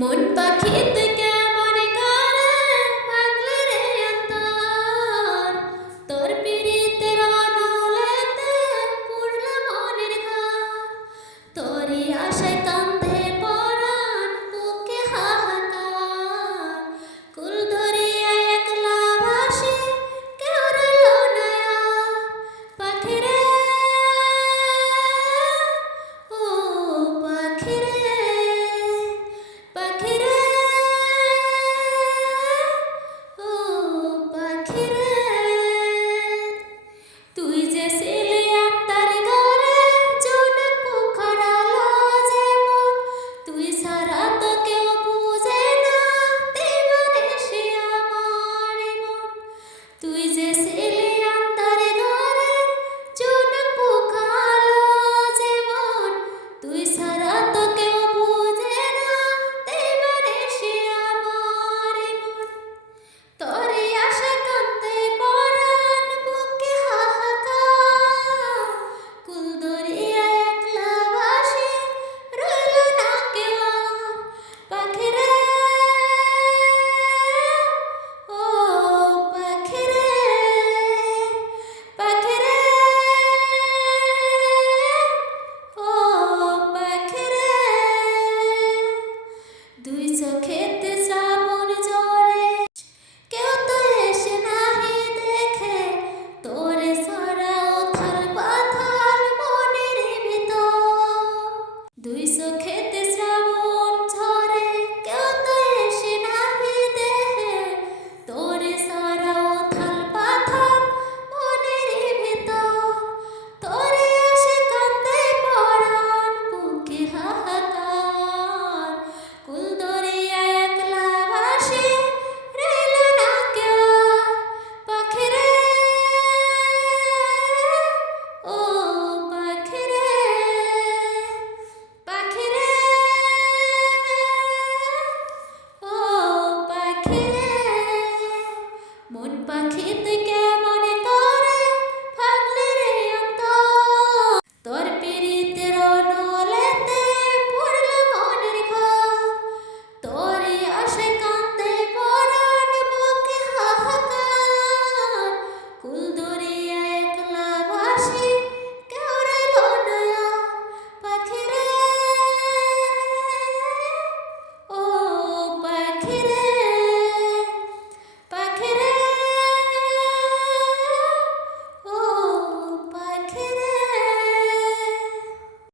মন পাখিতে কেমন করে? পাগলে রে অন্তর। তোর পিড়িতে রনলেতে পুরল মনের ঘর। তোরই আশায় কান্ধে পরাণ, বুকে হাহাকার। কুল ধরিয়া একলা ভাসে, কেউ রইল নয়া পাখিরে ও পাখিরে